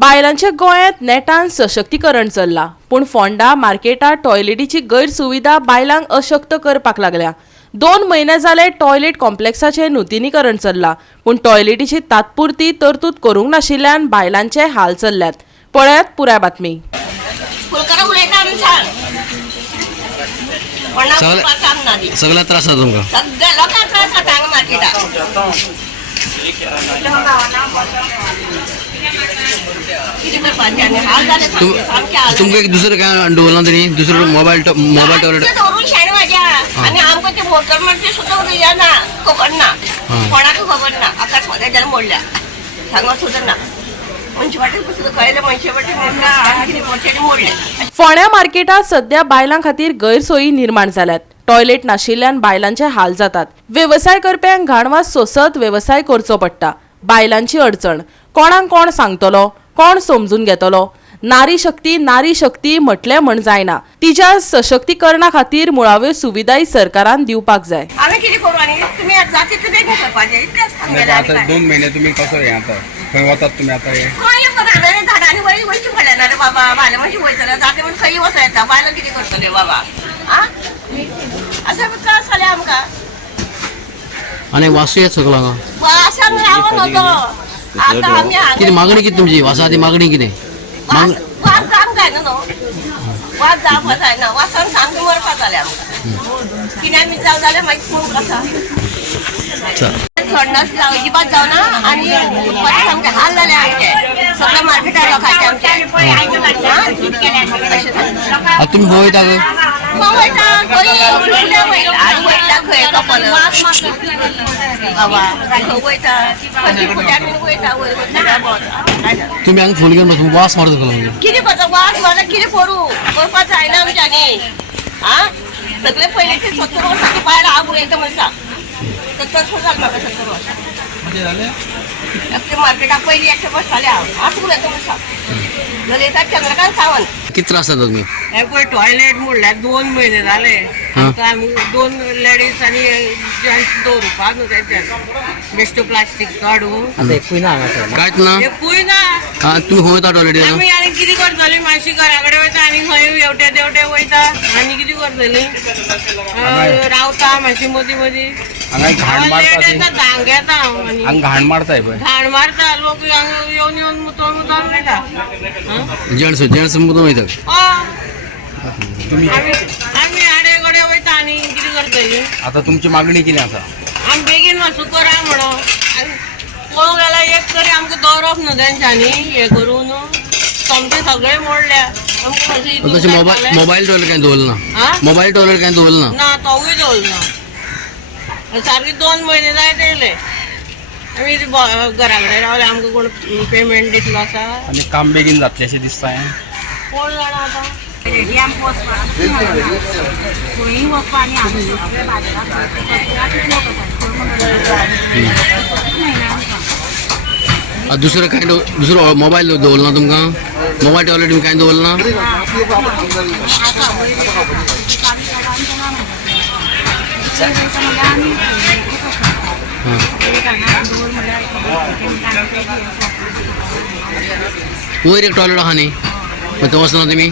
बायलांचे गोंयांत नेटान सशक्तीकरण चल्ला, पूण फोंडा मार्केटात टॉयलेटीची गैरसुविधा बायलांक अशक्त करपाक लागल्या। 2 म्हयने जाले टॉयलेट कॉम्प्लेक्साचे नूतनीकरण चल्ला, पूण टॉयलेटीची तात्पुरती तरतूद करूंक नाशिल्ल्यान बायलांचे हाल चल्ल्यात। पळयात पुराय बातमी। सगळा त्रास आहे तुमका? तुमका एक दुसरं काय डोला तरी दुसरं मोबाईल टॉयलेट आणि आमकां ते भोटर म्हणजे सुद्धा उदया ना खबर ना कोणाक खबर ना आकाश मध्ये मोडल्या सांगा सुद्धा ना फोंड्या मार्केटात सध्या बायलां खातीर गैरसोयी निर्माण जाल्यात। टॉयलेट नाशिल्ल्यान बायलांचे हाल जातात। व्यवसाय करप्यांक घाणवास सोसत व्यवसाय करचो पडटा। बायलांची अडचण कोणाक कोण सांगतलो, कोण समजून घेतलो? नारी शक्ती म्हटले म्हण जायना। तिच्या सशक्तीकरणा खातीर मुळाव्यो सुविधाय सरकारान दिवपाक जाय। आम्ही किती करू आणि तुम्ही जातीचे बेगीन करपाचे इतकेच सांगले आता 2 महिने तुम्ही कसं आहे आता खंय वतात तुम्ही आता हे झाडांनी वळी वयची पडल्या ना रे बाबा बायला म्हणजे वयतले जाते म्हणून खंय वसायचा बायला किती करतले बाबा आ असं त्रास जाले आमकां आणि वासू येत सगळा वासान रावण होतो। आता आम्ही किती मागणी किती तुमची? वासाची मागणी किती? वास जाम काय ना वास जावपा जायना वासान सामकें मरपा जालें आमकां कित्याक आमी जाव जाल्यार मागीर खूब आसा संडास अजिबात जावना आणि सामके हाल जाले आमचे सगळे मार्केटार लोकांचे आमचे तुम्ही वयता वयता खंय कपल बाबा वयता तुम्ही हांगा फोन घेवन वास मारत होतो कितें करता वास मारल्यार कितें करूं करपाक जायना आमच्यांनी आ सगळे पयलीं ते 70 वर्सांची बायल हांव उलयता म्हणटा 70 वर्सां जालें म्हाका 70 वर्सां एकटे मार्केटाक पयलीं एकटे बसतालें हांव आतां उलयता म्हणटा ललिता चंद्रकांत सावंत। किती त्रास जाता तुम्ही? हे पळय टॉयलेट म्हणल्यार 2 महिने जाले आमकां 2 लेडीज आनी जेंट्स दवरुपाक न्हू तेंच्यान बेश्टो प्लास्टीक काडून कांयच ना एकूय ना। तुम्ही वयता टॉयलेट? आमी आनी कितें करतली मातशी घरा कडेन वयता आनी खंय हेवटे देवटे वयता आनी कितें करतली रावता मातशी मदीं मदीं हांगा घाण मारता ते धांग येता आनी हांगा घाण मारताय पळय घाण मारता लोक येवन मुतोन वयता जेंट्स मुतून वयता तुम्ही आमी आडे गडे वयता आनी कितें करतली? आता तुमची मागणी कितें आसा? आमी बेगीन मातसो करा म्हणून पळोवंक गेल्यार एक तरी आमकां दवरप न्हू तेंच्यांनी हे करून सोमते सगळे मोडल्या तशें मोबायल टॉयलेट काय दवरला? मोबायल टॉयलेट काय दवरला ना तोवूय दवरना सारके 2 महिने जायत येयले आमी घरा कडेन रावले आमकां कोण पेमेंट दितलो आसा आनी काम बेगीन जातलें अशें दिसता कोण जाणा आतां दुसरं काय दुसरं मोबाईल दवरला तुमकां? मोबाईल टॉयलेट काय दवरला? वयर एक टॉयलेट आहा न्ही मग तो वचना तुमी?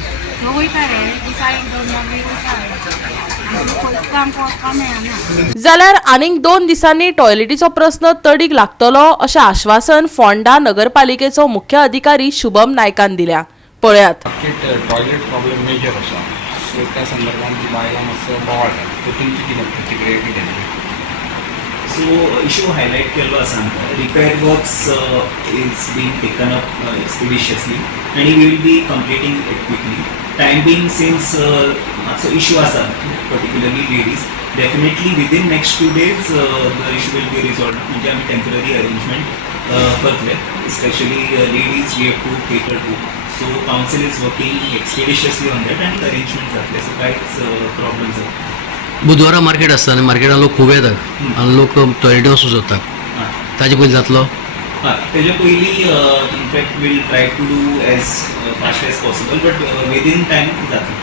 जाल्यार आनीक 2 दिसांनी टॉयलेटीचो प्रश्न तडीक लागतलो अशें आश्वासन फोंडा नगरपालिकेचो मुख्य अधिकारी शुभम नायकान दिल्या। पळयात। टॉयलेट प्रॉब्लेम मेजर आसा सो त्या संदर्भात बायलां मातसो बोवाळ तो तुमची कितें प्रतिक्रिया कितें? So issue highlight केल्लो आसा repair works is being taken up expeditiously and we will be completing it quickly. Time being since so issue asa particularly ladies definitely within next 2 days the issue will be resolved. म्हणजे आम्ही temporary arrangement करतले especially ladies we have to cater to. So council is working expeditiously on that and arrangement जातले so काहीच problems नाही. बुधवारा market आसता आनी मार्केटान लोक खूब येतात आनी लोक टॉयलेटी वचूं सोदतात ताजे पयलीं जातलो? तेजे पयलीं in fact we'll try to do as fast as possible but within time जातलो।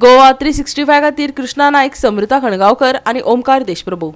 गोवा 365 खातीर कृष्णा नायक, समृता खणगांवकर आनी ओमकार देशप्रभू।